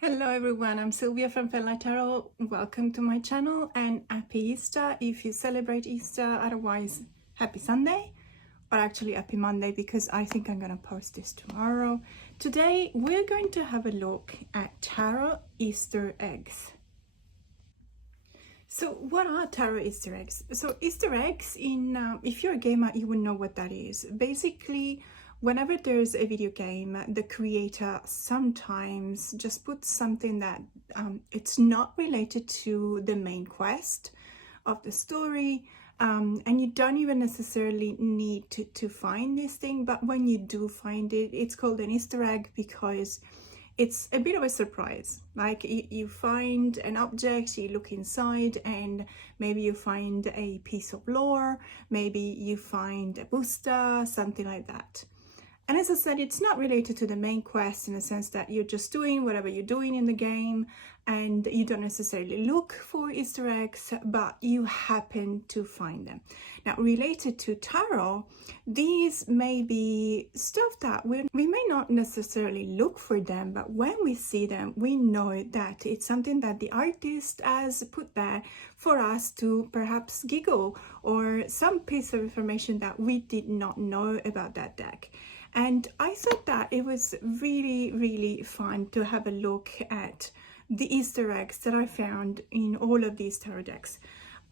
Hello everyone, I'm Sylvia from Fairlight Tarot. Welcome to my channel and happy Easter if you celebrate Easter. Otherwise, happy Sunday, or actually happy Monday because I think I'm gonna post this tomorrow. Today we're going to have a look at tarot Easter eggs. So what are tarot Easter eggs? So Easter eggs, if you're a gamer, you will know what that is. Basically, whenever there's a video game, the creator sometimes just puts something that it's not related to the main quest of the story, and you don't even necessarily need to find this thing, but when you do find it, it's called an Easter egg because it's a bit of a surprise. Like you find an object, you look inside, and maybe you find a piece of lore, maybe you find a booster, something like that. And as I said, it's not related to the main quest in the sense that you're just doing whatever you're doing in the game and you don't necessarily look for Easter eggs, but you happen to find them. Now, related to tarot, these may be stuff that we may not necessarily look for them, but when we see them, we know that it's something that the artist has put there for us to perhaps giggle, or some piece of information that we did not know about that deck. And I thought that it was really fun to have a look at the Easter eggs that I found in all of these tarot decks.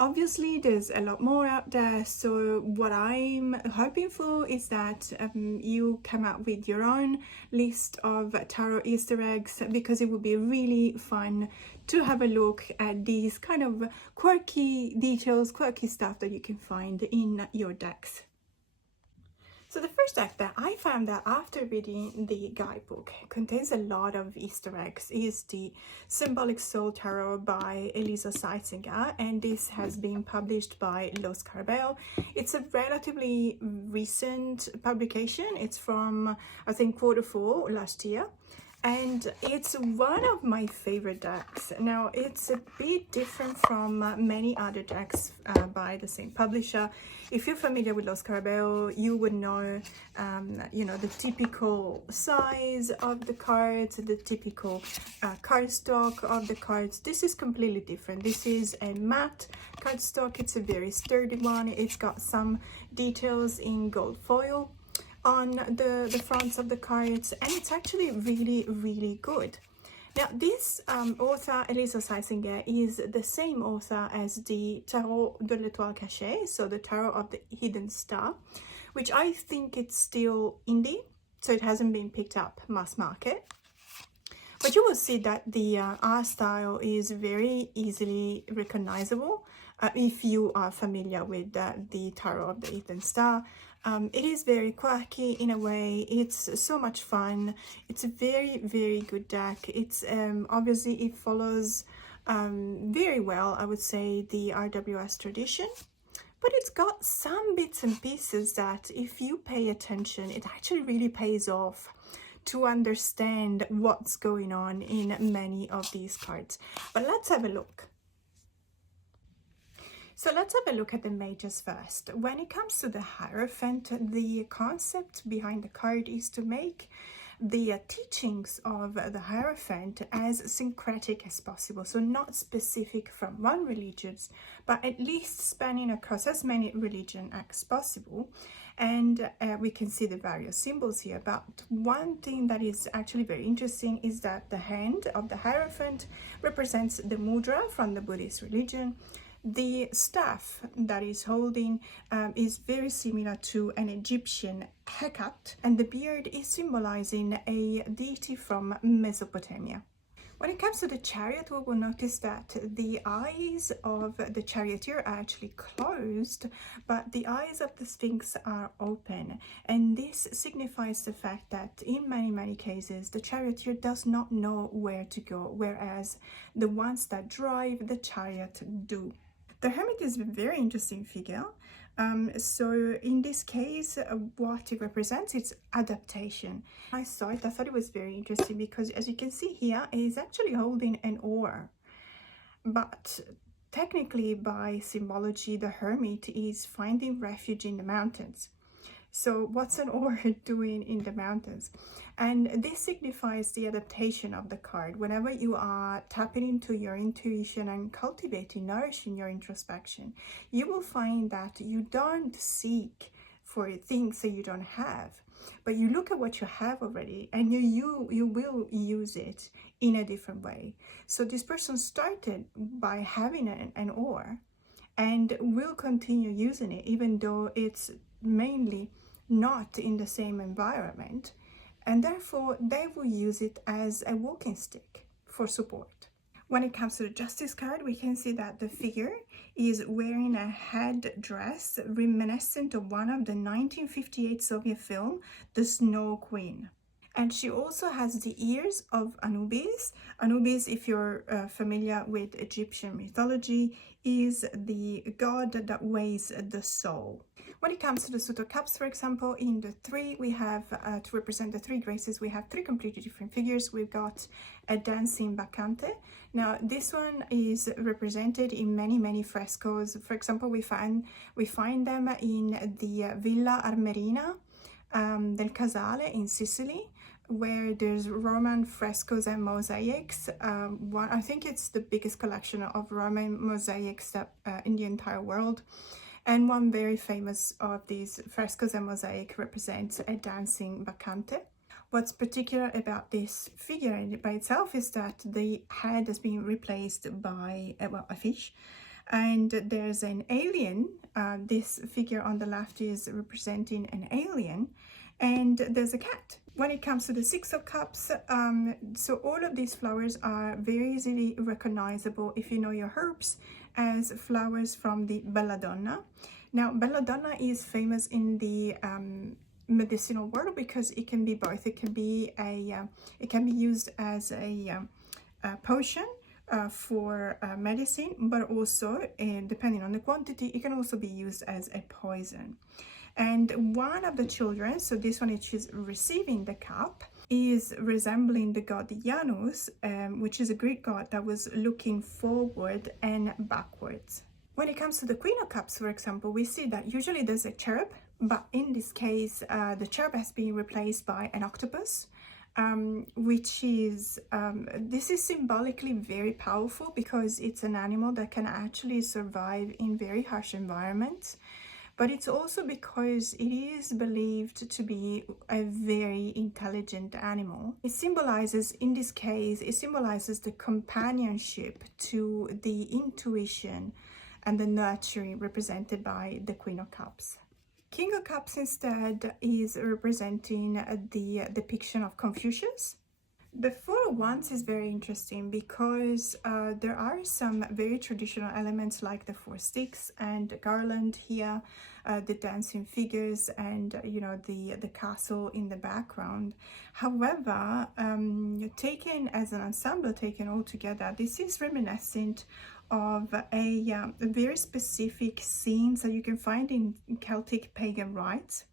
Obviously, there's a lot more out there, so what I'm hoping for is that you come up with your own list of tarot Easter eggs, because it would be really fun to have a look at these kind of quirky details, quirky stuff that you can find in your decks. So the first deck that I found that after reading the guidebook contains a lot of Easter eggs is the Symbolic Soul Tarot by Elisa Seitzinger, and this has been published by Los Carabeo. It's a relatively recent publication. It's from, I think, Q4 last year. And it's one of my favorite decks. Now, it's a bit different from many other decks by the same publisher. If you're familiar with Los Carabeo, you would know, the typical size of the cards, the typical cardstock of the cards. This is completely different. This is a matte cardstock. It's a very sturdy one. It's got some details in gold foil on the fronts of the cards, and it's actually really good. Now, this author, Elisa Seitzinger, is the same author as the Tarot de l'Étoile Cachée, so the Tarot of the Hidden Star, which I think it's still indie, so it hasn't been picked up mass market. But you will see that the art style is very easily recognizable if you are familiar with the Tarot of the Hidden Star. It is very quirky in a way. It's so much fun. It's a very good deck. It's obviously it follows very well, I would say, the RWS tradition, but it's got some bits and pieces that if you pay attention, it actually really pays off to understand what's going on in many of these cards. But let's have a look. So let's have a look at the mages first. When it comes to the Hierophant, the concept behind the card is to make the teachings of the Hierophant as syncretic as possible. So not specific from one religion, but at least spanning across as many religions as possible. And we can see the various symbols here. But one thing that is actually very interesting is that the hand of the Hierophant represents the mudra from the Buddhist religion. The staff that is holding is very similar to an Egyptian Hecate, and the beard is symbolizing a deity from Mesopotamia. When it comes to the chariot, we will notice that the eyes of the charioteer are actually closed, but the eyes of the Sphinx are open. And this signifies the fact that in many cases, the charioteer does not know where to go, whereas the ones that drive the chariot do. The Hermit is a very interesting figure. So in this case, what it represents is adaptation. I saw it, I thought it was very interesting because, as you can see here, he's actually holding an oar. But technically, by symbology, the Hermit is finding refuge in the mountains. So what's an aura doing in the mountains? And this signifies the adaptation of the card. Whenever you are tapping into your intuition and cultivating, nourishing your introspection, you will find that you don't seek for things that you don't have, but you look at what you have already, and you will use it in a different way. So this person started by having an aura and will continue using it, even though it's mainly not in the same environment, and therefore they will use it as a walking stick for support. When it comes to the Justice card, we can see that the figure is wearing a headdress reminiscent of one of the 1958 Soviet film, The Snow Queen. And she also has the ears of Anubis. Anubis, if you're familiar with Egyptian mythology, is the god that weighs the soul. When it comes to the Suit of Cups, for example, in the three, we have, to represent the three graces, we have three completely different figures. We've got a dancing bacchante. Now, this one is represented in many frescoes. For example, we find them in the Villa Armerina del Casale in Sicily, where there's Roman frescoes and mosaics. I think it's the biggest collection of Roman mosaics in the entire world. And one very famous of these frescoes and mosaic represents a dancing bacchante. What's particular about this figure by itself is that the head has been replaced by a fish, and there's an alien. This figure on the left is representing an alien, and there's a cat. When it comes to the Six of Cups, so all of these flowers are very easily recognizable if you know your herbs as flowers from the belladonna. Now, belladonna is famous in the medicinal world because it can be both. It can be used as a potion for medicine, but also, depending on the quantity, it can also be used as a poison. And one of the children, so this one which is receiving the cup, is resembling the god Janus, which is a Greek god that was looking forward and backwards. When it comes to the Queen of Cups, for example, we see that usually there's a cherub, but in this case, the cherub has been replaced by an octopus, which is, this is symbolically very powerful because it's an animal that can actually survive in very harsh environments. But it's also because it is believed to be a very intelligent animal. It symbolizes, in this case, it symbolizes the companionship to the intuition and the nurturing represented by the Queen of Cups. King of Cups instead is representing the depiction of Confucius. The Four of Wands is very interesting because there are some very traditional elements like the four sticks and the garland here, the dancing figures, and the castle in the background. However, taken as an ensemble, taken all together, this is reminiscent of a very specific scenes that you can find in Celtic pagan rites,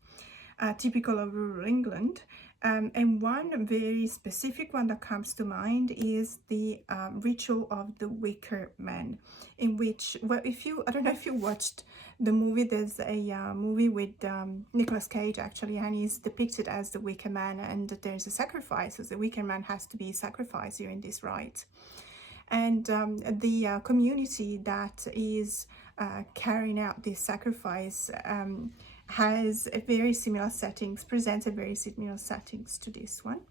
typical of rural England. And one very specific one that comes to mind is the ritual of the Wicker Man, in which, well, I don't know if you watched the movie, there's a movie with Nicolas Cage actually, and he's depicted as the Wicker Man, and there's a sacrifice, so the Wicker Man has to be sacrificed during this rite. And the community that is carrying out this sacrifice has a very similar settings, presented very similar settings to this one.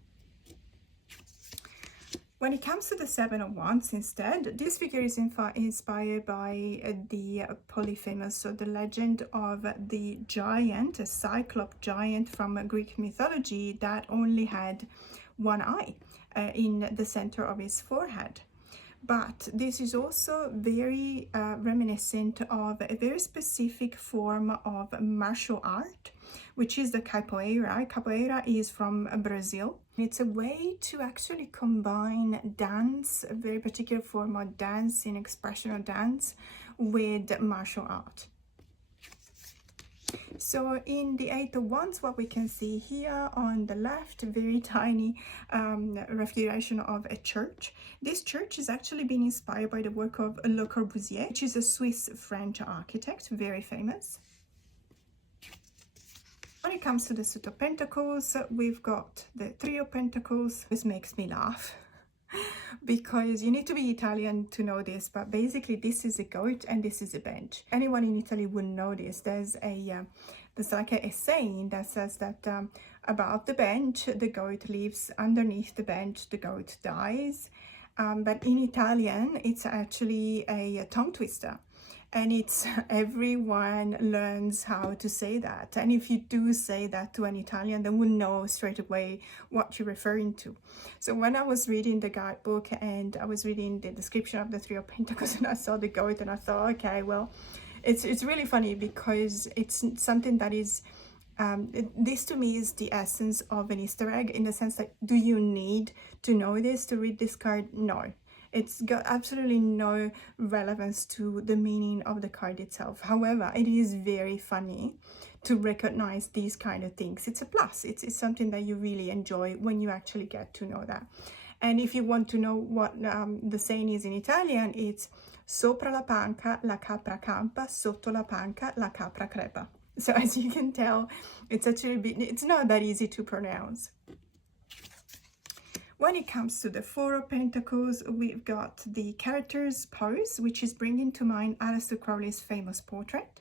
When it comes to the Seven of Wands instead, this figure is inspired by the polyphemus, so the legend of the giant, a cyclop giant from Greek mythology that only had one eye in the center of his forehead. But this is also very reminiscent of a very specific form of martial art, which is the capoeira. Capoeira is from Brazil. It's a way to actually combine dance, a very particular form of dance, in expressional dance, with martial art. So in the Eight of Wands, what we can see here on the left, very tiny refiguration of a church. This church is actually being inspired by the work of Le Corbusier, which is a Swiss-French architect, very famous. When it comes to the Suit of Pentacles, we've got the Three of Pentacles. This makes me laugh because you need to be Italian to know this, but basically this is a goat and this is a bench. Anyone in Italy would know this. There's like a saying that says that above the bench, the goat lives, underneath the bench, the goat dies. But in Italian, it's actually a tongue twister. And it's everyone learns how to say that. And if you do say that to an Italian, they will know straight away what you're referring to. So when I was reading the guidebook and I was reading the description of the Three of Pentacles and I saw the goat and I thought, okay, well, it's really funny because it's something that is, this to me is the essence of an Easter egg, in the sense that, do you need to know this to read this card? No. It's got absolutely no relevance to the meaning of the card itself. However, it is very funny to recognize these kind of things. It's a plus. It's something that you really enjoy when you actually get to know that. And if you want to know what the saying is in Italian, it's sopra la panca la capra campa, sotto la panca la capra crepa. So as you can tell, it's actually it's not that easy to pronounce. When it comes to the Four of Pentacles, we've got the character's pose, which is bringing to mind Aleister Crowley's famous portrait.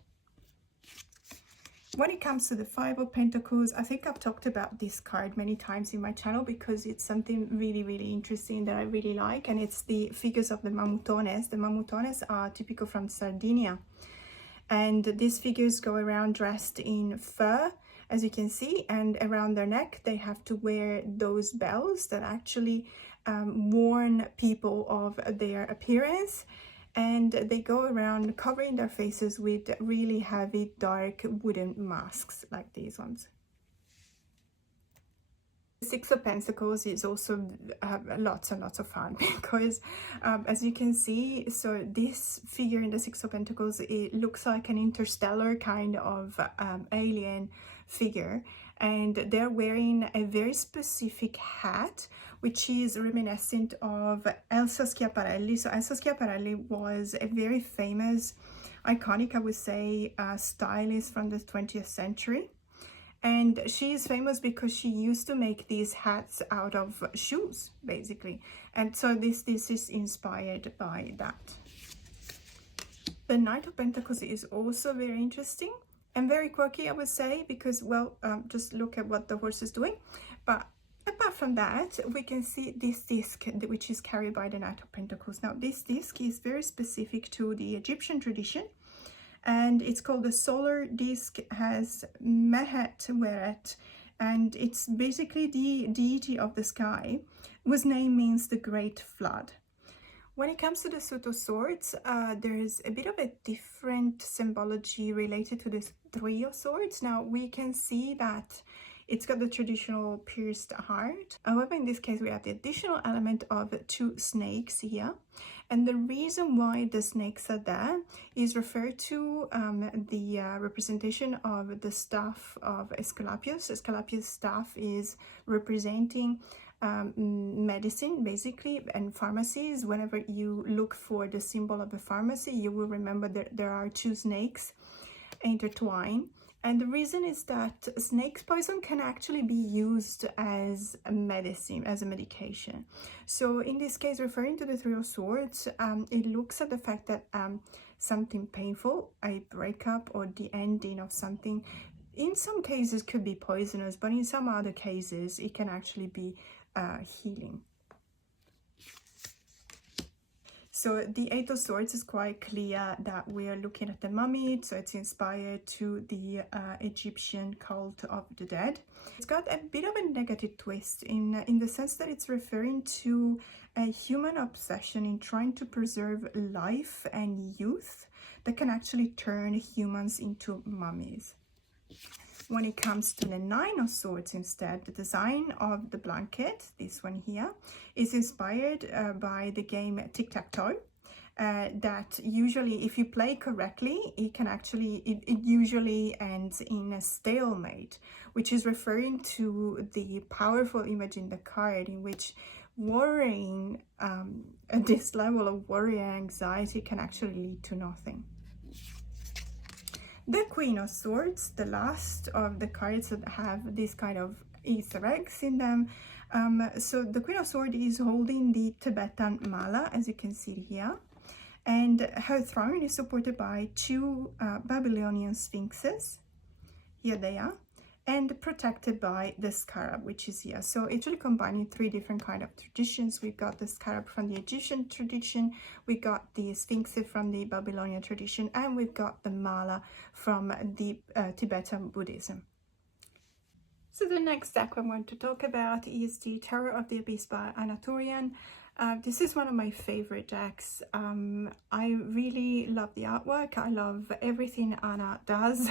When it comes to the Five of Pentacles, I think I've talked about this card many times in my channel because it's something really, really interesting that I really like, and it's the figures of the mamutones. The mamutones are typical from Sardinia, and these figures go around dressed in fur, as you can see, and around their neck they have to wear those bells that actually warn people of their appearance, and they go around covering their faces with really heavy dark wooden masks like these ones. The Six of Pentacles is also lots and lots of fun because as you can see, so this figure in the Six of Pentacles, it looks like an interstellar kind of alien figure, and they're wearing a very specific hat which is reminiscent of Elsa Schiaparelli. So Elsa Schiaparelli was a very famous, iconic, I would say, stylist from the 20th century. And she is famous because she used to make these hats out of shoes, basically. And so this is inspired by that. The Knight of Pentacles is also very interesting and very quirky, I would say, because, well, just look at what the horse is doing. But apart from that, we can see this disc, which is carried by the Knight of Pentacles. Now, this disc is very specific to the Egyptian tradition, and it's called the solar disc, has Mehet Weret, and it's basically the deity of the sky, whose name means the Great Flood. When it comes to the Suit of Swords, there is a bit of a different symbology related to this Three of Swords. Now, we can see that it's got the traditional pierced heart. However, in this case, we have the additional element of two snakes here. And the reason why the snakes are there is referred to the representation of the staff of Aesculapius. Aesculapius' staff is representing medicine, basically, and pharmacies. Whenever you look for the symbol of a pharmacy, you will remember that there are two snakes intertwined. And the reason is that snake poison can actually be used as a medicine, as a medication. So in this case, referring to the Three of Swords, it looks at the fact that something painful, a breakup or the ending of something, in some cases could be poisonous, but in some other cases, it can actually be healing. So the Eight of Swords is quite clear that we are looking at the mummy, so it's inspired to the Egyptian cult of the dead. It's got a bit of a negative twist in the sense that it's referring to a human obsession in trying to preserve life and youth that can actually turn humans into mummies. When it comes to the Nine of Swords instead, the design of the blanket, this one here, is inspired by the game Tic-Tac-Toe. That usually, if you play correctly, it usually ends in a stalemate, which is referring to the powerful image in the card in which worrying, at this level of worry and anxiety can actually lead to nothing. The Queen of Swords, the last of the cards that have this kind of Easter eggs in them. So the Queen of Swords is holding the Tibetan mala, as you can see here. And her throne is supported by two Babylonian sphinxes. Here they are. And protected by the scarab, which is here. So it's really combining three different kind of traditions. We've got the scarab from the Egyptian tradition, we got the sphinx from the Babylonian tradition, and we've got the mala from the Tibetan Buddhism. So the next deck I want to talk about is the Tarot of the Abyss by Anna Torian. This is one of my favorite decks. I really love the artwork. I love everything Anna does.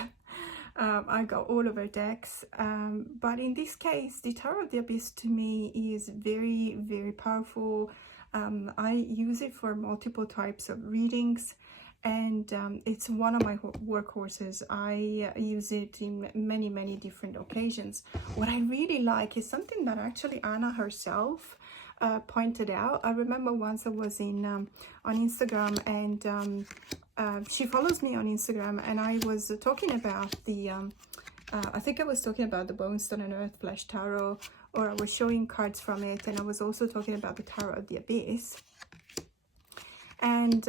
I got all of her decks, but in this case, the Tarot of the Abyss to me is very, very powerful. I use it for multiple types of readings, and it's one of my workhorses. I use it in many, many different occasions. What I really like is something that actually Anna herself pointed out. I remember once I was on Instagram, and she follows me on Instagram, and I was talking about the I think I was talking about the Bonestone and Earthflesh tarot, or I was showing cards from it, and I was also talking about the Tarot of the Abyss. And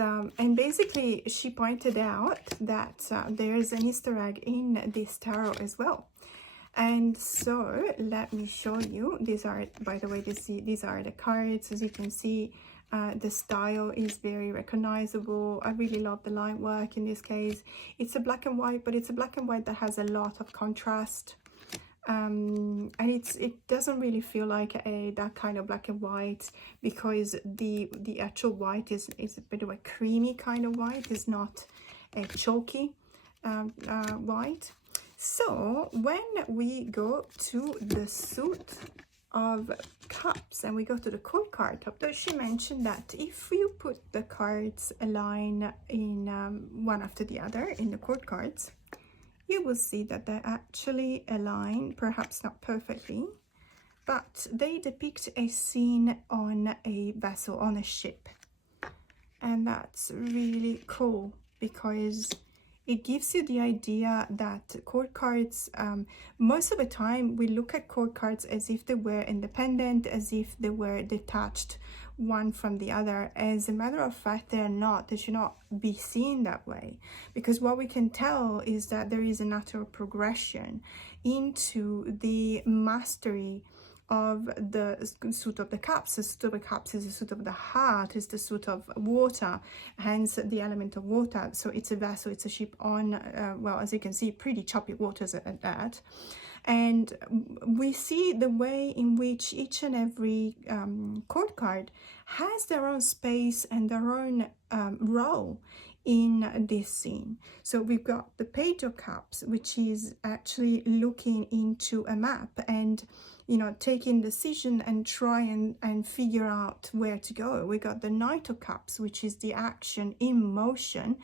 basically she pointed out that there's an Easter egg in this tarot as well. And so let me show you. These are, by the way, these are the cards. As you can see, the style is very recognizable. I really love the line work in this case. It's a black and white, but it's a black and white that has a lot of contrast. And it doesn't really feel like that kind of black and white, because the actual white is a bit of a creamy kind of white. It's not a chalky white. So when we go to the suit of cups and we go to the court card top, she mentioned that if you put the cards a line in one after the other in the court cards, you will see that they actually align, perhaps not perfectly, but they depict a scene on a vessel, on a ship. And that's really cool, because it gives you the idea that court cards, most of the time we look at court cards as if they were independent, as if they were detached one from the other. As a matter of fact, they're not. They should not be seen that way, because what we can tell is that there is a natural progression into the mastery of the suit of the cups. The suit of the cups is the suit of the heart, is the suit of water, hence the element of water. So it's a vessel, it's a ship on, well, as you can see, pretty choppy waters at that. And we see the way in which each and every court card has their own space and their own role in this scene. So we've got the Page of Cups, which is actually looking into a map and, you know, taking decision and try and figure out where to go. We got the Knight of Cups, which is the action in motion,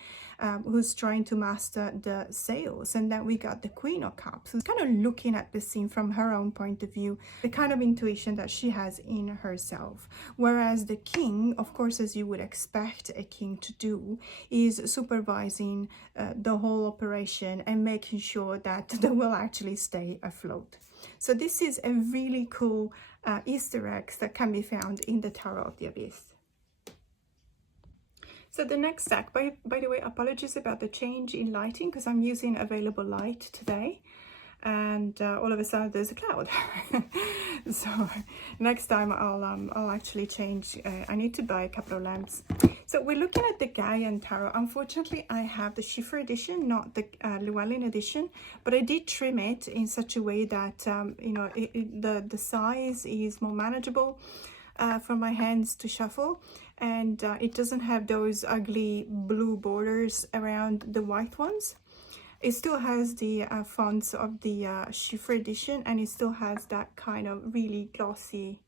who's trying to master the sails. And then we got the Queen of Cups, who's kind of looking at the scene from her own point of view, the kind of intuition that she has in herself. Whereas the King, of course, as you would expect a king to do, is supervising the whole operation and making sure that they will actually stay afloat. So this is a really cool Easter eggs that can be found in the Tarot of the Abyss. So the next deck, by the way, apologies about the change in lighting, because I'm using available light today, and all of a sudden there's a cloud. So next time I'll actually change. I need to buy a couple of lamps. So we're looking at the Gaian Tarot. Unfortunately, I have the Schiffer edition, not the Llewellyn edition, but I did trim it in such a way that you know, the size is more manageable for my hands to shuffle, and it doesn't have those ugly blue borders around the white ones. It still has the fonts of the Schiffer edition, and it still has that kind of really glossy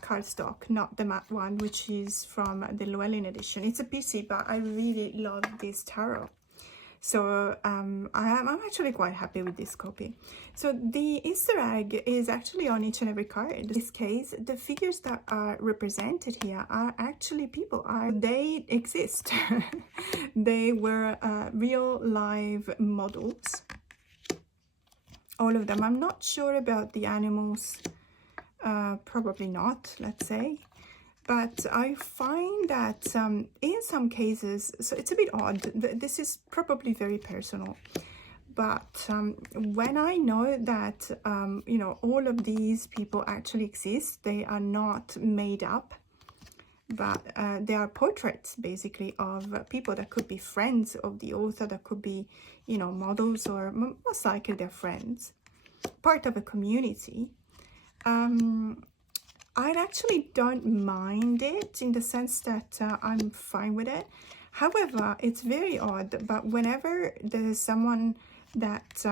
cardstock, not the matte one, which is from the Llewellyn edition. It's a pity, but I really love this tarot. So I'm actually quite happy with this copy. So the Easter egg is actually on each and every card. In this case, the figures that are represented here are actually people. They exist. They were real live models. All of them. I'm not sure about the animals. Probably not, let's say. But I find that in some cases, so it's a bit odd, this is probably very personal, but when I know that, you know, all of these people actually exist, they are not made up, but they are portraits basically of people that could be friends of the author, that could be, you know, models, or most likely they're friends, part of a community. I actually don't mind it in the sense that I'm fine with it. However, it's very odd, but whenever there's someone that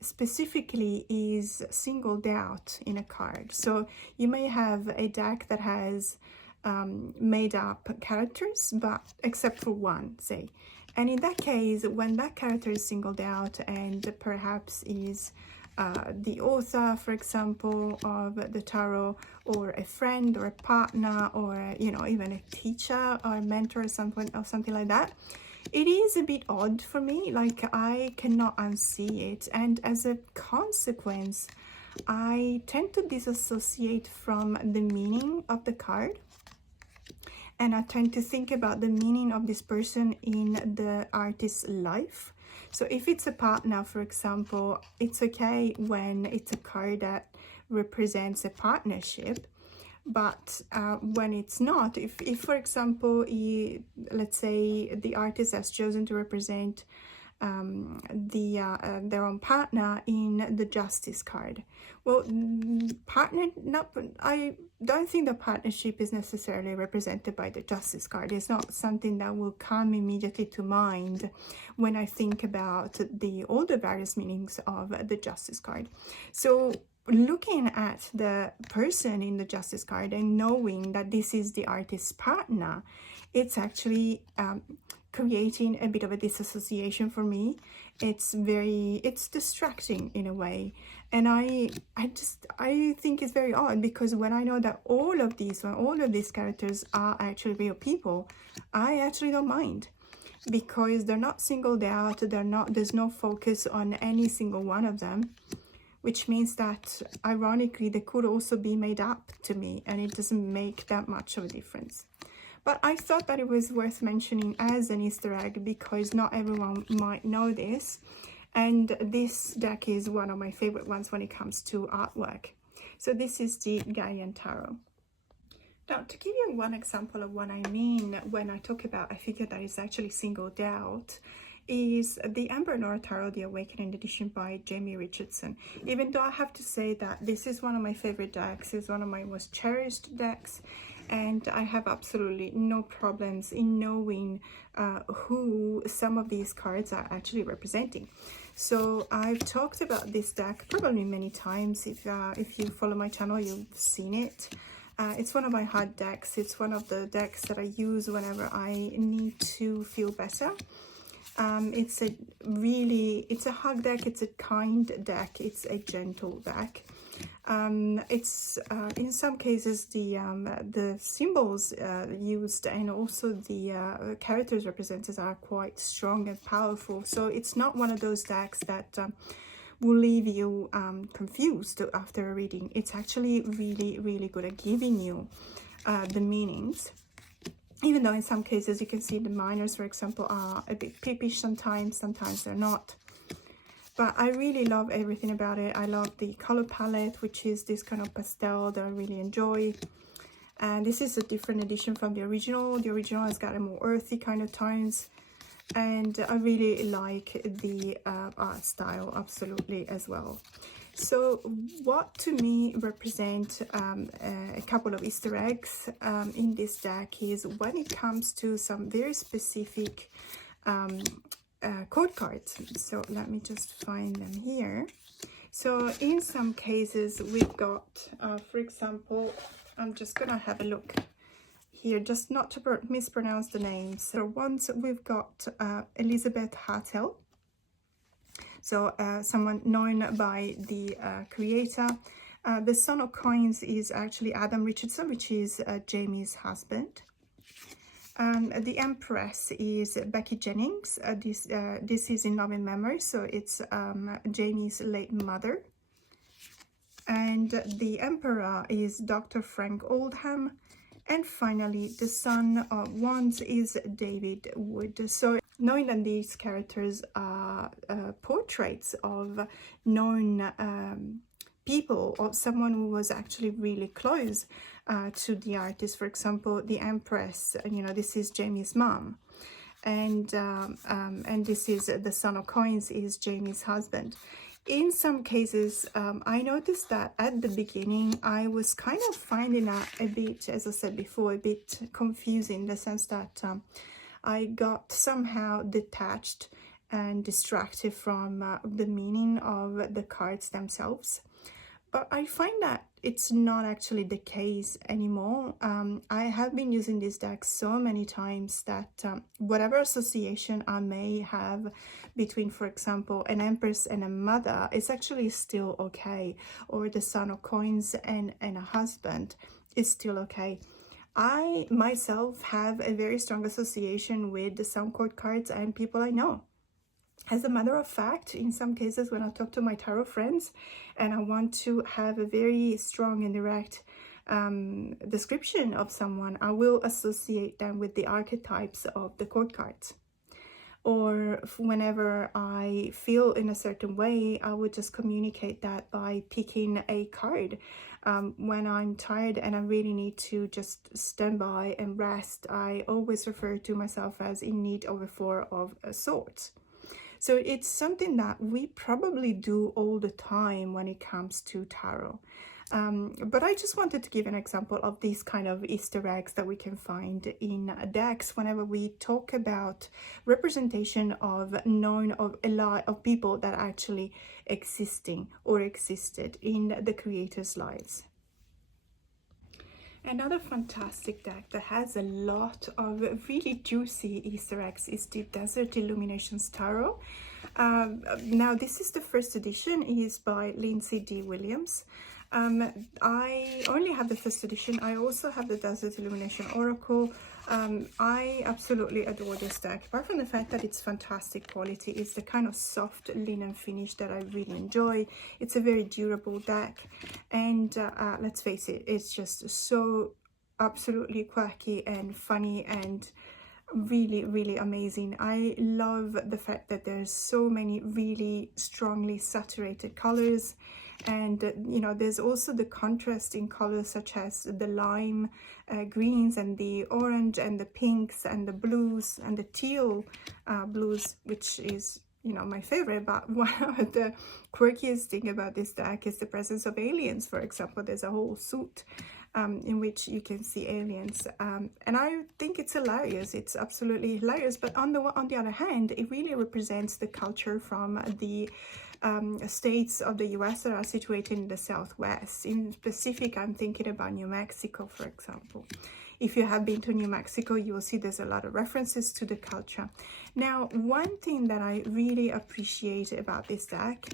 specifically is singled out in a card, so you may have a deck that has made up characters, but except for one, say. And in that case, when that character is singled out and perhaps is the author, for example, of the tarot, or a friend or a partner, or, you know, even a teacher or a mentor or something like that, it is a bit odd for me. Like, I cannot unsee it, and as a consequence I tend to disassociate from the meaning of the card, and I tend to think about the meaning of this person in the artist's life. So if it's a partner, for example, it's okay when it's a card that represents a partnership. But when it's not, if for example, let's say the artist has chosen to represent their own partner in the Justice card, well, I don't think the partnership is necessarily represented by the Justice card. It's not something that will come immediately to mind when I think about all the various meanings of the Justice card. So looking at the person in the Justice card and knowing that this is the artist's partner, it's actually creating a bit of a disassociation for me. It's distracting in a way, and I think it's very odd, because when I know that all of these characters are actually real people, I actually don't mind, because they're not singled out, there's no focus on any single one of them, which means that ironically they could also be made up to me, and it doesn't make that much of a difference. But I thought that it was worth mentioning as an Easter egg, because not everyone might know this, and this deck is one of my favorite ones when it comes to artwork. So this is the Guardian Tarot. Now, to give you one example of what I mean when I talk about a figure that is actually singled out, is the Ember and Aura Tarot, the Awakening edition by Jamie Richardson. Even though I have to say that this is one of my favorite decks, it's one of my most cherished decks, and I have absolutely no problems in knowing who some of these cards are actually representing. So I've talked about this deck probably many times. If you follow my channel, you've seen it. It's one of my hard decks. It's one of the decks that I use whenever I need to feel better. It's a hug deck, it's a kind deck, it's a gentle deck. It's in some cases the symbols used and also the characters represented are quite strong and powerful. So it's not one of those decks that will leave you confused after a reading. It's actually really good at giving you the meanings. Even though in some cases you can see the minors, for example, are a bit peepish sometimes they're not. But I really love everything about it. I love the color palette, which is this kind of pastel that I really enjoy. And this is a different edition from the original. The original has got a more earthy kind of tones. And I really like the art style, absolutely, as well. So what to me represent a couple of Easter eggs in this deck is when it comes to some very specific code cards. So let me just find them here. So in some cases we've got, for example, I'm just gonna have a look here, just not to mispronounce the names. So once we've got Elizabeth Hartel, so someone known by the creator. The Son of Coins is actually Adam Richardson, which is Jamie's husband. The Empress is Becky Jennings. This is in love and memory, so it's Jamie's late mother. And the Emperor is Dr. Frank Oldham. And finally, the Son of Wands is David Wood. So knowing that these characters are portraits of known people, or someone who was actually really close to the artist. For example, the Empress, you know, this is Jamie's mom. And this is the Son of Coins is Jamie's husband. In some cases, I noticed that at the beginning, I was kind of finding that a bit, as I said before, a bit confusing, in the sense that I got somehow detached and distracted from the meaning of the cards themselves. But I find that it's not actually the case anymore. I have been using this deck so many times that whatever association I may have between, for example, an Empress and a mother, it's actually still okay. Or the Son of Coins and a husband is still okay. I myself have a very strong association with the Sound Court cards and people I know. As a matter of fact, in some cases when I talk to my tarot friends and I want to have a very strong and direct description of someone, I will associate them with the archetypes of the court cards. Or whenever I feel in a certain way, I would just communicate that by picking a card. When I'm tired and I really need to just stand by and rest, I always refer to myself as in need of a Four of Swords. So it's something that we probably do all the time when it comes to tarot. But I just wanted to give an example of these kind of Easter eggs that we can find in decks whenever we talk about representation of known of a lot of people that are actually existing or existed in the creators' lives. Another fantastic deck that has a lot of really juicy Easter eggs is the Desert Illuminations Tarot. Now, this is the first edition. It is by Lindsay D. Williams. I only have the first edition. I also have the Desert Illumination Oracle. I absolutely adore this deck. Apart from the fact that it's fantastic quality, it's the kind of soft linen finish that I really enjoy. It's a very durable deck, and let's face it, it's just so absolutely quirky and funny and really, really amazing. I love the fact that there's so many really strongly saturated colors, and you know, there's also the contrast in colors such as the lime greens and the orange and the pinks and the blues and the teal blues, which is, you know, my favorite. But one of the quirkiest thing about this deck is the presence of aliens. For example, there's a whole suit in which you can see aliens, and I think it's hilarious. It's absolutely hilarious. But on the other hand, it really represents the culture from the states of the US that are situated in the Southwest. In specific, I'm thinking about New Mexico, for example. If you have been to New Mexico, you will see there's a lot of references to the culture. Now, one thing that I really appreciate about this deck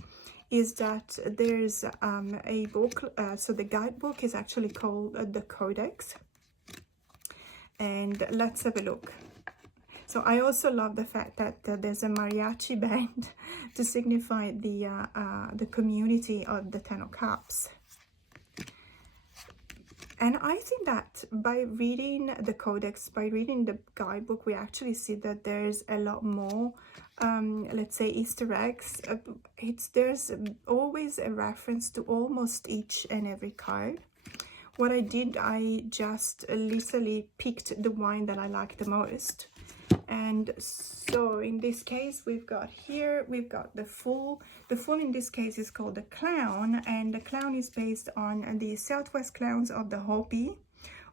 is that there's a book, so the guidebook is actually called the Codex, and let's have a look. So I also love the fact that there's a mariachi band to signify the community of the Ten of Cups. And I think that by reading the Codex, by reading the guidebook, we actually see that there's a lot more, let's say, Easter eggs. There's always a reference to almost each and every card. What I did, I just literally picked the one that I like the most. And so in this case, we've got the Fool. The Fool in this case is called the Clown, and the Clown is based on the Southwest clowns of the Hopi,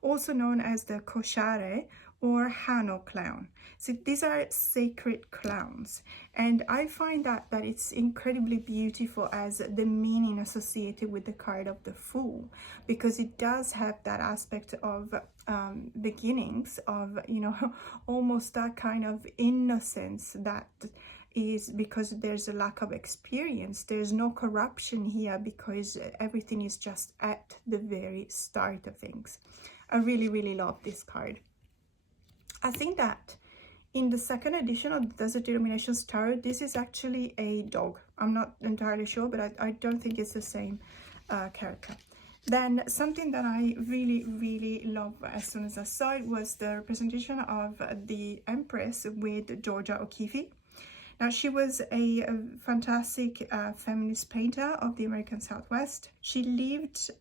also known as the Koshare or Hano clown. So these are sacred clowns, and I find that it's incredibly beautiful as the meaning associated with the card of the Fool, because it does have that aspect of beginnings of, you know, almost that kind of innocence that is because there's a lack of experience. There's no corruption here because everything is just at the very start of things. I really, really love this card. I think that in the second edition of the Desert Illuminations Tarot, this is actually a dog. I'm not entirely sure, but I don't think it's the same character. Then something that I really, really love as soon as I saw it was the representation of the Empress with Georgia O'Keeffe. Now, she was a fantastic feminist painter of the American Southwest. She lived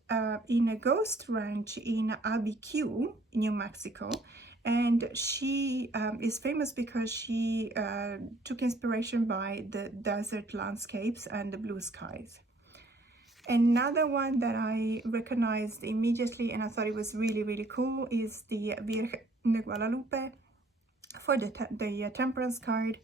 in a ghost ranch in Abiquiu, New Mexico, and she is famous because she took inspiration by the desert landscapes and the blue skies. Another one that I recognized immediately and I thought it was really, really cool is the Virgen de Guadalupe for the Temperance card.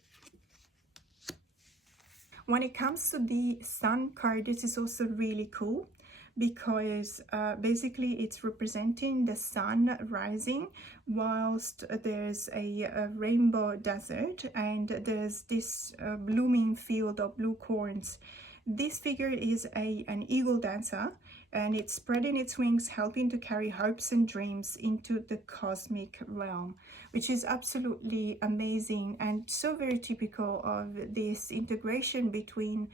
When it comes to the Sun card, this is also really cool because basically it's representing the sun rising whilst there's a rainbow desert and there's this blooming field of blue corns. This figure is an eagle dancer, and it's spreading its wings, helping to carry hopes and dreams into the cosmic realm, which is absolutely amazing and so very typical of this integration between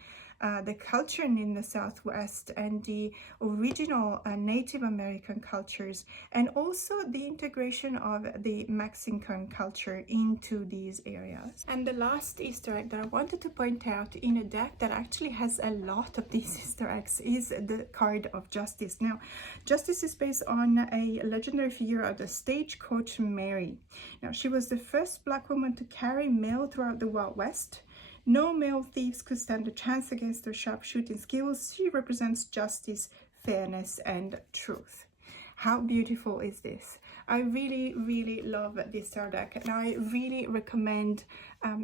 the culture in the Southwest and the original Native American cultures, and also the integration of the Mexican culture into these areas. And the last Easter egg that I wanted to point out in a deck that actually has a lot of these Easter eggs is the card of Justice. Now, Justice is based on a legendary figure of the stagecoach Mary. Now, she was the first Black woman to carry mail throughout the Wild West. No male thieves could stand a chance against her sharpshooting skills. She represents justice, fairness, and truth. How beautiful is this? I really, really love this tarot deck, and I really recommend,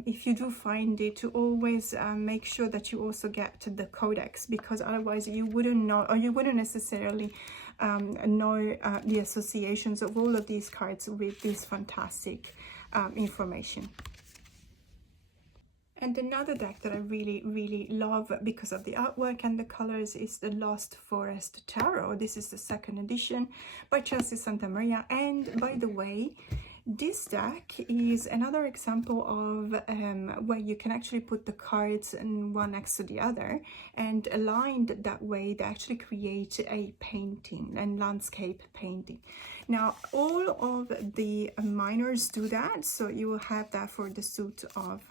if you do find it, to always make sure that you also get the codex, because otherwise you wouldn't know, or you wouldn't necessarily know the associations of all of these cards with this fantastic information. And another deck that I really, really love because of the artwork and the colors is the Lost Forest Tarot. This is the second edition by Chelsea Santa Maria. And by the way, this deck is another example of where you can actually put the cards one next to the other, and aligned that way they actually create a painting, a landscape painting. Now, all of the minors do that, so you will have that for the suit of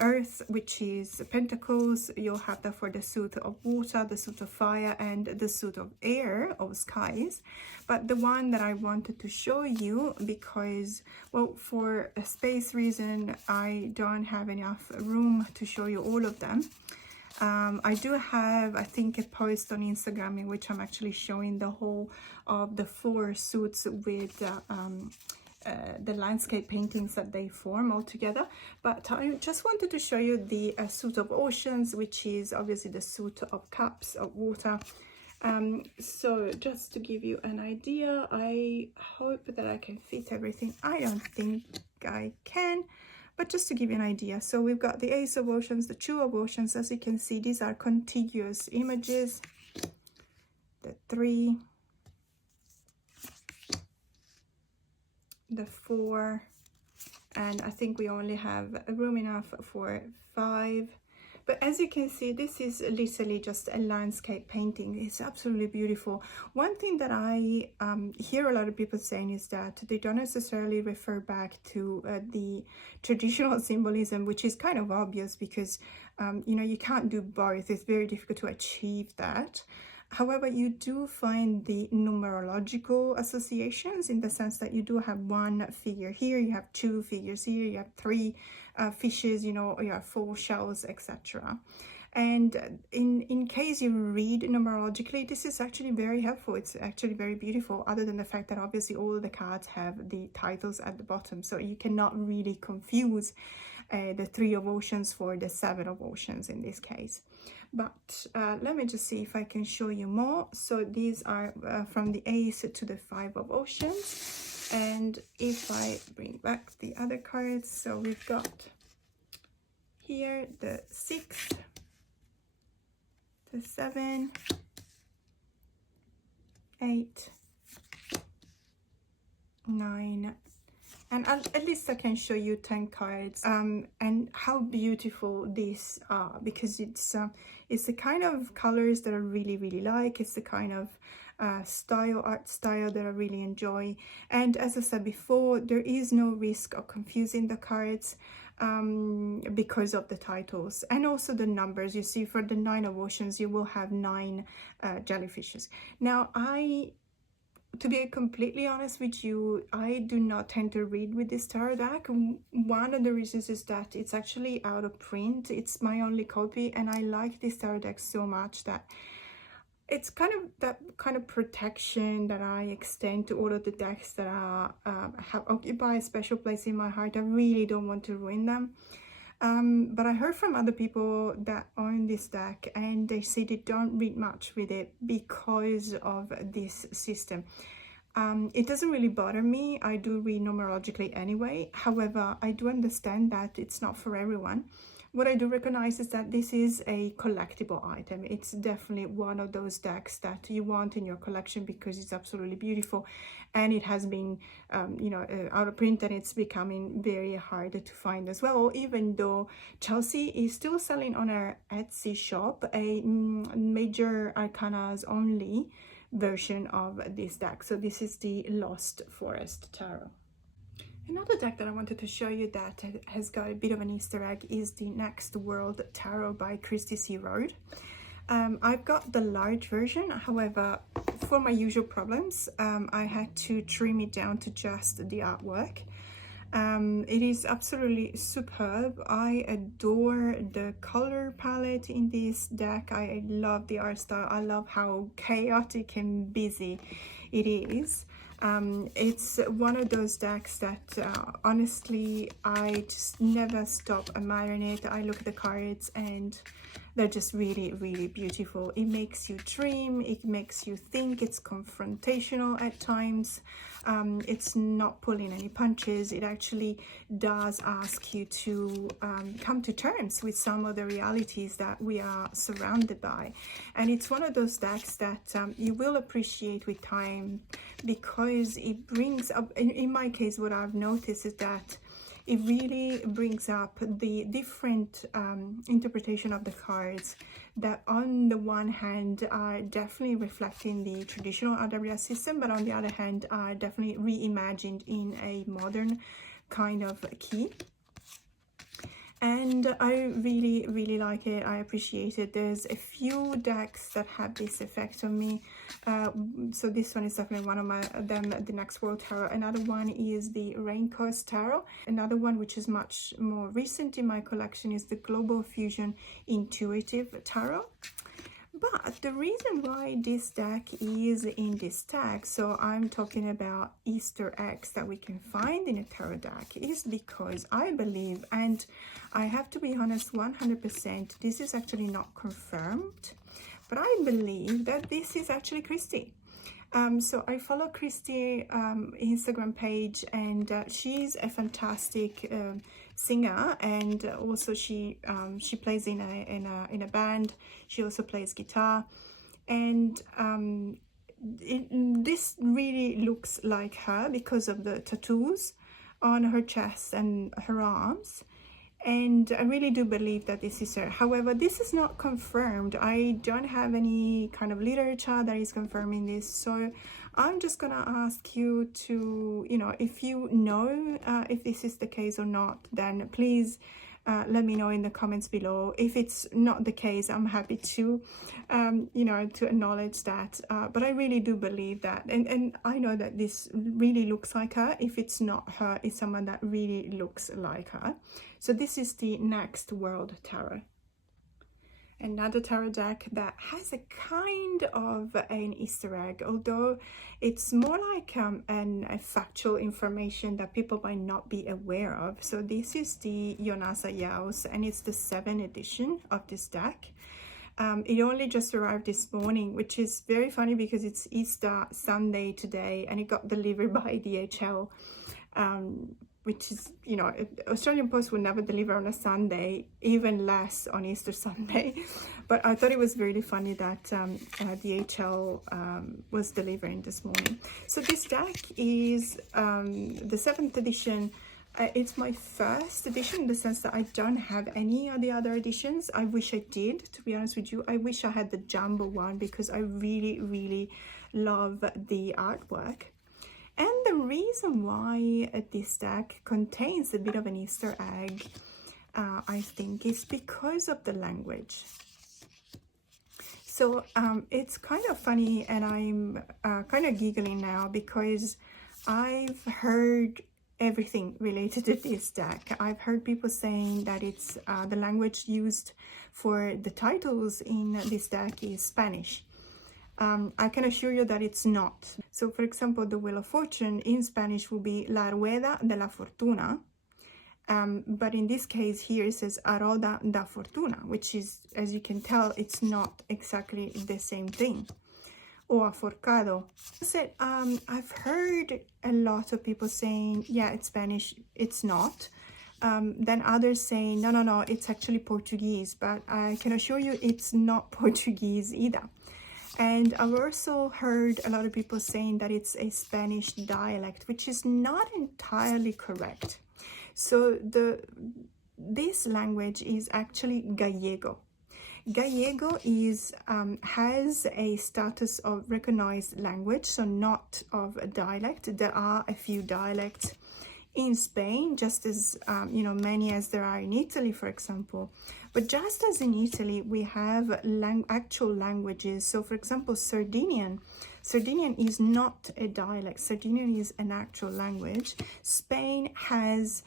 Earth, which is Pentacles. You'll have that for the suit of Water, the suit of Fire, and the suit of Air, of Skies. But the one that I wanted to show you, because, well, for a space reason, I don't have enough room to show you all of them. I do have, I think, a post on Instagram in which I'm actually showing the whole of the 4 suits with the landscape paintings that they form all together. But I just wanted to show you the suit of Oceans, which is obviously the suit of Cups, of Water. So just to give you an idea, I hope that I can fit everything. I don't think I can, but just to give you an idea. So we've got the Ace of Oceans, the Two of Oceans. As you can see, these are contiguous images. The 3, the 4, and I think we only have room enough for 5. But as you can see, this is literally just a landscape painting. It's absolutely beautiful. One thing that I hear a lot of people saying is that they don't necessarily refer back to the traditional symbolism, which is kind of obvious because you know, you can't do both. It's very difficult to achieve that. However, you do find the numerological associations, in the sense that you do have 1 figure here, you have 2 figures here, you have 3 fishes, you know, you have 4 shells, etc. And in case you read numerologically, this is actually very helpful. It's actually very beautiful, other than the fact that obviously all the cards have the titles at the bottom, so you cannot really confuse the Three of Oceans for the Seven of Oceans in this case. But let me just see if I can show you more. So these are from the Ace to the Five of Oceans. And if I bring back the other cards, so we've got here the 6, the 7, 8, 9, and at least I can show you 10 cards, and how beautiful these are, because it's the kind of colors that I really like. It's the kind of art style that I really enjoy. And as I said before, there is no risk of confusing the cards because of the titles and also the numbers. You see, for the Nine of Oceans, you will have 9 jellyfishes. Now, to be completely honest with you, I do not tend to read with this tarot deck. One of the reasons is that it's actually out of print. It's my only copy, and I like this tarot deck so much that it's kind of that kind of protection that I extend to all of the decks that are have occupy a special place in my heart. I really don't want to ruin them. But I heard from other people that own this deck, and they say they don't read much with it because of this system. It doesn't really bother me. I do read numerologically anyway. However, I do understand that it's not for everyone. What I do recognize is that this is a collectible item. It's definitely one of those decks that you want in your collection because it's absolutely beautiful, and it has been out of print, and it's becoming very hard to find as well, even though Chelsea is still selling on her Etsy shop a major arcanas only version of this deck. So this is the Lost Forest Tarot. Another deck that I wanted to show you that has got a bit of an Easter egg is the Next World Tarot by Christy C. Road. I've got the large version. However, for my usual problems, I had to trim it down to just the artwork. It is absolutely superb. I adore the color palette in this deck. I love the art style. I love how chaotic and busy it is. It's one of those decks that honestly I just never stop admiring it. I look at the cards and they're just really beautiful. It makes you dream, it makes you think, it's confrontational at times. It's not pulling any punches. It actually does ask you to come to terms with some of the realities that we are surrounded by. And it's one of those decks that you will appreciate with time, because it brings up, in my case, what I've noticed is that it really brings up the different interpretation of the cards that on the one hand are definitely reflecting the traditional RWS system, but on the other hand are definitely reimagined in a modern kind of key. And I really like it. I appreciate it. There's a few decks that have this effect on me. So this one is definitely one of them, the Next World Tarot. Another one is the Raincoast Tarot. Another one, which is much more recent in my collection, is the Global Fusion Intuitive Tarot. But the reason why this deck is in this tag, so I'm talking about Easter eggs that we can find in a tarot deck, is because I believe, and I have to be honest 100%, this is actually not confirmed, but I believe that this is actually Christy. So I follow Christy Instagram page, and she's a fantastic singer, and also she plays in a band. She also plays guitar, and this really looks like her because of the tattoos on her chest and her arms. And I really do believe that this is her. However, this is not confirmed. I don't have any kind of literature that is confirming this. So I'm just gonna ask you to, if you know if this is the case or not, then please let me know in the comments below. If it's not the case, I'm happy to, to acknowledge that. But I really do believe that. And I know that this really looks like her. If it's not her, it's someone that really looks like her. So this is the Next World Tarot. Another tarot deck that has a kind of an Easter egg, although it's more like a factual information that people might not be aware of. So this is the Yonasa Yaos, and it's the 7th edition of this deck. It only just arrived this morning, which is very funny because it's Easter Sunday today, and it got delivered by DHL, which is, you know, Australian Post would never deliver on a Sunday, even less on Easter Sunday. But I thought it was really funny that DHL was delivering this morning. So this deck is the 7th edition. It's my first edition in the sense that I don't have any of the other editions. I wish I did, to be honest with you. I wish I had the jumbo one because I really, really love the artwork. And the reason why this deck contains a bit of an Easter egg, I think, is because of the language. So it's kind of funny, and I'm kind of giggling now because I've heard everything related to this deck. I've heard people saying that it's the language used for the titles in this deck is Spanish. I can assure you that it's not. So for example, the Wheel of Fortune in Spanish will be La Rueda de la Fortuna. But in this case here it says A Roda da Fortuna, which is, as you can tell, it's not exactly the same thing. Or Forcado. So, I've heard a lot of people saying, yeah, it's Spanish, it's not. Then others saying, no, it's actually Portuguese. But I can assure you it's not Portuguese either. And I've also heard a lot of people saying that it's a Spanish dialect, which is not entirely correct. So this language is actually Gallego. Gallego is has a status of recognized language, so not of a dialect. There are a few dialects in Spain, just as you know, many as there are in Italy, for example. But just as in Italy, we have actual languages. So for example, Sardinian is not a dialect. Sardinian is an actual language. Spain has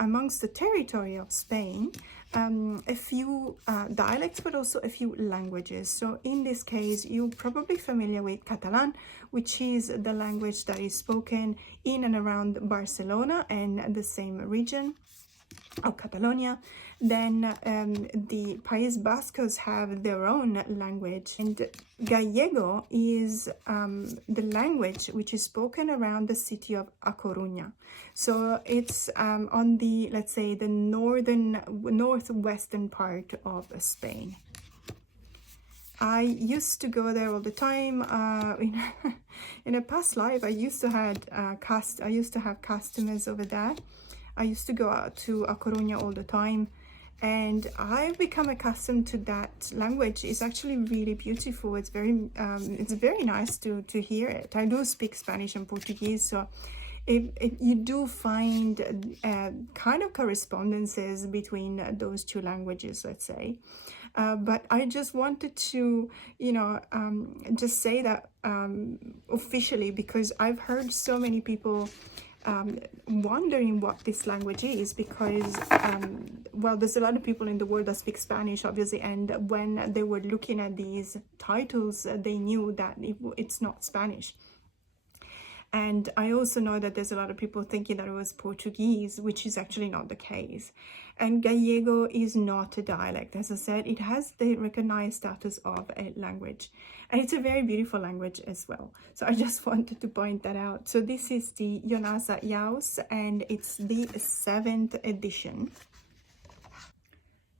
amongst the territory of Spain a few dialects, but also a few languages. So in this case, you're probably familiar with Catalan, which is the language that is spoken in and around Barcelona and the same region of Catalonia. Then the País Vascos have their own language, and Gallego is the language which is spoken around the city of A Coruña. So it's on the, let's say, the northwestern part of Spain. I used to go there all the time. In a past life, I used to have customers over there. I used to go out to A Coruña all the time, and I've become accustomed to that language. It's actually really beautiful. It's very nice to hear it. I do speak Spanish and Portuguese, so you do find kind of correspondences between those two languages, let's say. But I just wanted to, you know, just say that officially, because I've heard so many people wondering what this language is, because well, there's a lot of people in the world that speak Spanish, obviously, and when they were looking at these titles, they knew that it's not Spanish. And I also know that there's a lot of people thinking that it was Portuguese, which is actually not the case. And Gallego is not a dialect. As I said, it has the recognized status of a language. And it's a very beautiful language as well. So I just wanted to point that out. So this is the Yonasa Yaos, and it's the 7th edition.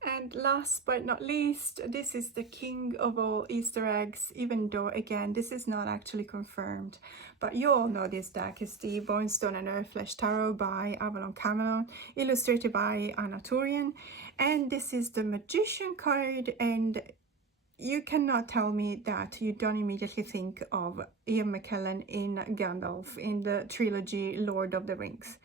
And last but not least, this is the king of all Easter eggs, even though, again, this is not actually confirmed. But you all know this deck is the Bonestone and Earthflesh Tarot by Avalon Cameron, illustrated by Anna Turian. And this is the Magician card, and you cannot tell me that you don't immediately think of Ian McKellen in Gandalf in the trilogy Lord of the Rings.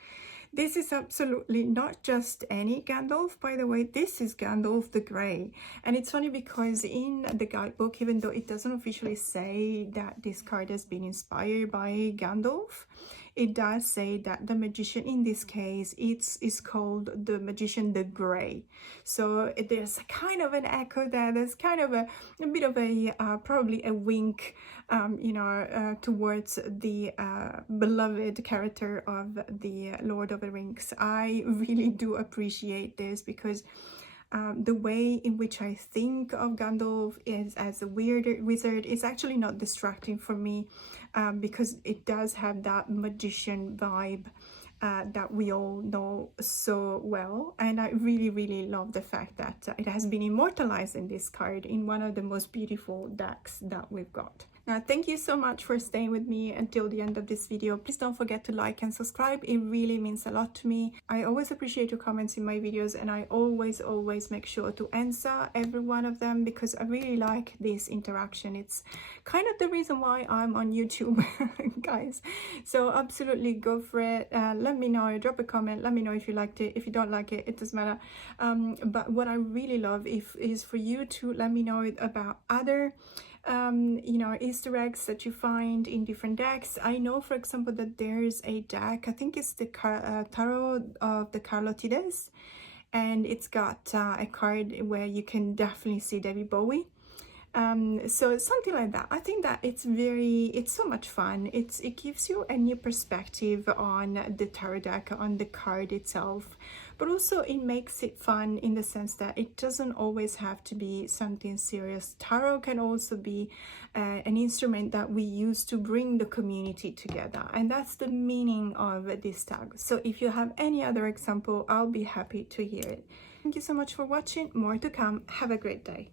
This is absolutely not just any Gandalf, by the way. This is Gandalf the Grey. And it's funny because in the guidebook, even though it doesn't officially say that this card has been inspired by Gandalf, it does say that the magician in this case is called the magician the Grey. So there's a kind of an echo there. There's kind of a bit of a probably a wink, towards the beloved character of the Lord of the Rings. I really do appreciate this because the way in which I think of Gandalf is as a weird wizard is actually not distracting for me, because it does have that magician vibe that we all know so well. And I really, really love the fact that it has been immortalized in this card in one of the most beautiful decks that we've got. Now, thank you so much for staying with me until the end of this video. Please don't forget to like and subscribe. It really means a lot to me. I always appreciate your comments in my videos, and I always make sure to answer every one of them because I really like this interaction. It's kind of the reason why I'm on YouTube, guys. So absolutely go for it. Let me know, drop a comment, let me know if you liked it. If you don't like it, it doesn't matter. But what I really love is for you to let me know about other Easter eggs that you find in different decks. I know, for example, that there's a deck, I think it's the Tarot of the Carlotides, and it's got a card where you can definitely see David Bowie. So something like that. I think that it's so much fun. It gives you a new perspective on the tarot deck, on the card itself, but also it makes it fun in the sense that it doesn't always have to be something serious. Tarot can also be an instrument that we use to bring the community together, and that's the meaning of this tag. So if you have any other example, I'll be happy to hear it. Thank you so much for watching. More to come. Have a great day.